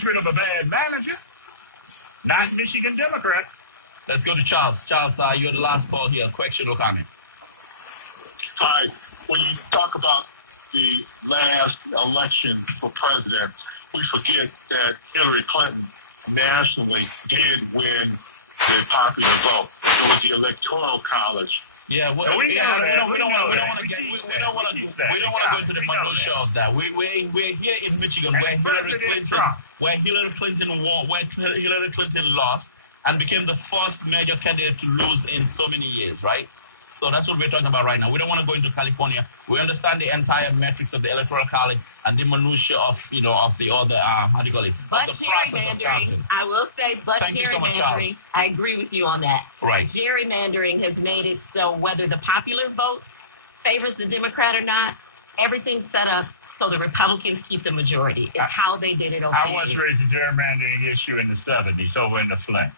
gets rid of a bad manager. Not Michigan Democrats. Let's go to Charles. Charles, you're the last call here. Question or comment? Hi. When you talk about the last election for president, we forget that Hillary Clinton nationally did win the popular vote. It was the Electoral College. Yeah, we don't want to go into the minutia of that. We're here in Michigan where Hillary Clinton lost and became the first major candidate to lose in so many years, right? So that's what we're talking about right now. We don't want to go into California. We understand the entire metrics of the Electoral College and the minutia of the other, how do you call it? But gerrymandering, I will say, gerrymandering, I agree with you on that. Right. Gerrymandering has made it so whether the popular vote favors the Democrat or not, everything's set up so the Republicans keep the majority. It's how they did it over I once raised a gerrymandering issue in the 70s over in the Flint.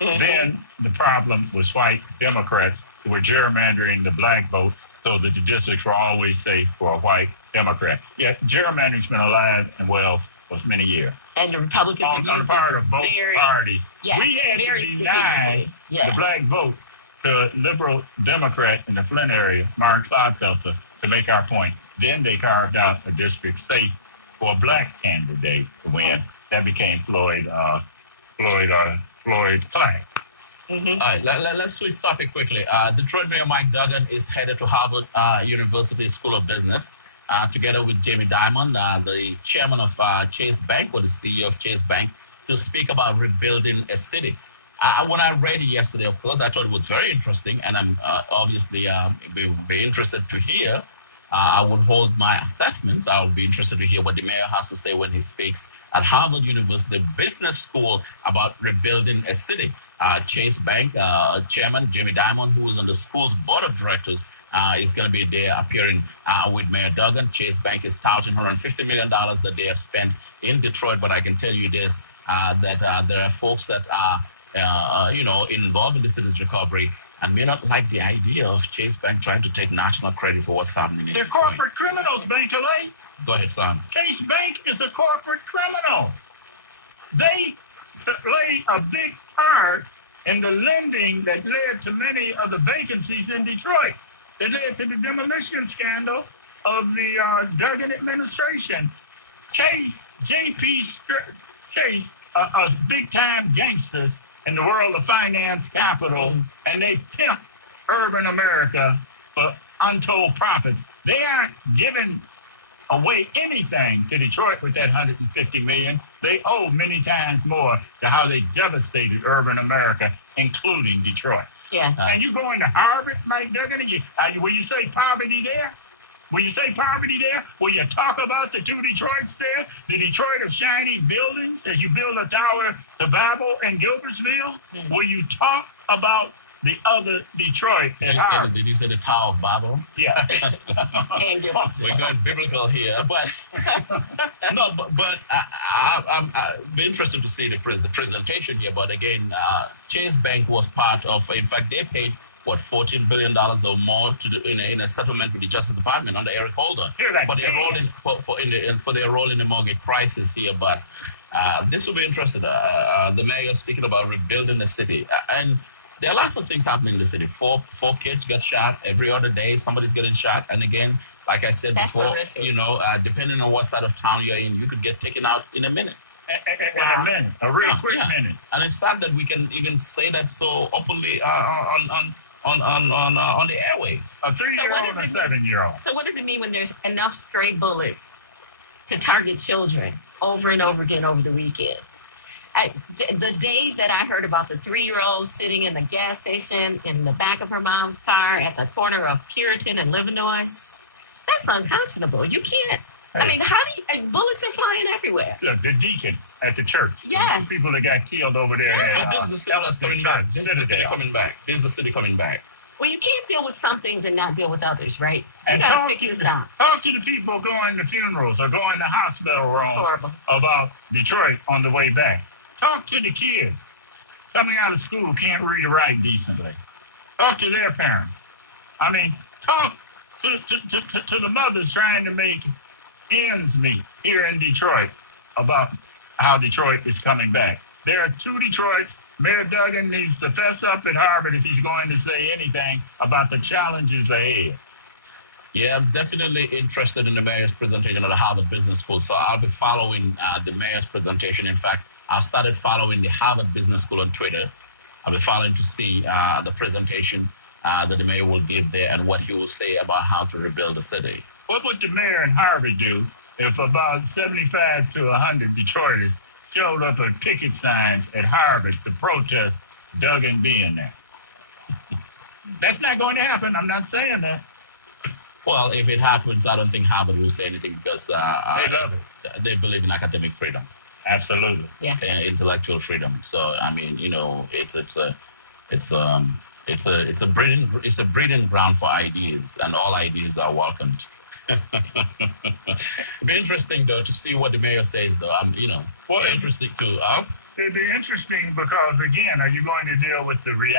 Then the problem was white Democrats who were gerrymandering the black vote so that the districts were always safe for a white Democrat. Yet gerrymandering's been alive and well for many years. And the Republicans on the part of both parties. Yeah, we had to deny the black vote to liberal Democrat in the Flint area, Mark Clodfelter, to make our point. Then they carved out a district safe for a black candidate to win. That became Floyd Clark. All right, let's switch topic quickly. Detroit Mayor Mike Duggan is headed to Harvard University School of Business together with Jamie Dimon, the chairman of Chase Bank, or the CEO of Chase Bank, to speak about rebuilding a city. When I read it yesterday, of course, I thought it was very interesting, and I'm obviously be interested to hear. I would hold my assessments. I would be interested to hear what the mayor has to say when he speaks at Harvard University Business School about rebuilding a city. Chase Bank chairman Jamie Dimon, who is on the school's board of directors, is going to be there appearing with Mayor Duggan. Chase Bank is touting $150 million that they have spent in Detroit, but I can tell you this, that there are folks that are involved in the city's recovery and may not like the idea of Chase Bank trying to take national credit for what's happening. They're corporate criminals, Bankerley. Go ahead, Sam. Chase Bank is a corporate criminal. They play a big part in the lending that led to many of the vacancies in Detroit. It led to the demolition scandal of the Duggan administration. J.P. Chase are big-time gangsters in the world of finance capital, and they pimp urban America for untold profits. They aren't giving away anything to Detroit with that $150 million. They owe many times more to how they devastated urban America, including Detroit. Yeah. And you going to Harvard, Mike Duggan, and will you say poverty there? Will you say poverty there? Will you talk about the two Detroits there? The Detroit of shiny buildings as you build a tower to Babel and Gilbertsville? Mm-hmm. Will you talk about the other Detroit at Harvard? Did you say the Tower of Babel? Yeah. We're going biblical here, but I'm interested to see the presentation here. But again, Chase Bank was part of. In fact, they paid $14 billion or more in a settlement with the Justice Department under Eric Holder for their role in the mortgage crisis here. But this will be interesting. The mayor is speaking about rebuilding the city, and there are lots of things happening in the city. Four kids get shot every other day. Somebody's getting shot, and again, like I said before, depending on what side of town you're in, you could get taken out in a minute. A minute, a real quick minute. And it's sad that we can even say that so openly on the airwaves. A 3-year-old and a 7-year-old. So what does it mean when there's enough stray bullets to target children over and over again over the weekend? The day that I heard about the 3-year-old sitting in the gas station in the back of her mom's car at the corner of Puritan and Livernois, that's unconscionable. You can't. I mean, how do you, bullets are flying everywhere. Look, the deacon at the church. Yeah. The people that got killed over there. This is the city coming back. This is the city coming back. Well, you can't deal with some things and not deal with others, right? And talk to the people going to funerals or going to hospital rooms about Detroit on the way back. Talk to the kids coming out of school can't read or write decently. Talk to their parents. I mean, talk to the mothers trying to make ends meet here in Detroit about how Detroit is coming back. There are two Detroits. Mayor Duggan needs to fess up at Harvard if he's going to say anything about the challenges ahead. Yeah, I'm definitely interested in the mayor's presentation at the Harvard Business School, so I'll be following the mayor's presentation. In fact, I started following the Harvard Business School on Twitter. I'll be following to see the presentation that the mayor will give there and what he will say about how to rebuild the city. What would the mayor in Harvard do if about 75 to 100 Detroiters showed up at picket signs at Harvard to protest Duggan being there? That's not going to happen. I'm not saying that. Well, if it happens, I don't think Harvard will say anything because They love it. they believe in academic freedom, Absolutely. intellectual freedom. So I mean, you know, it's a breeding ground for ideas, and all ideas are welcomed. It'd be interesting though to see what the mayor says, though. Well, interesting too. It'd be interesting because again, are you going to deal with the reality?